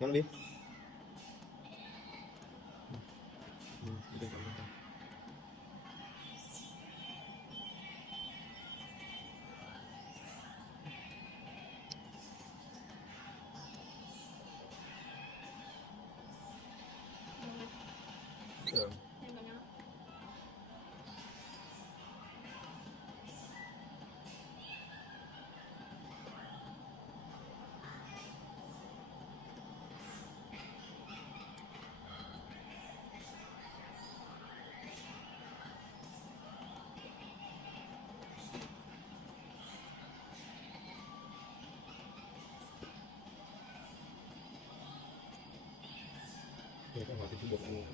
Nó biết. Bên cạnh bên cạnh. Ừ. Thêm vào nhau. Người ta hỏi thì bột ăn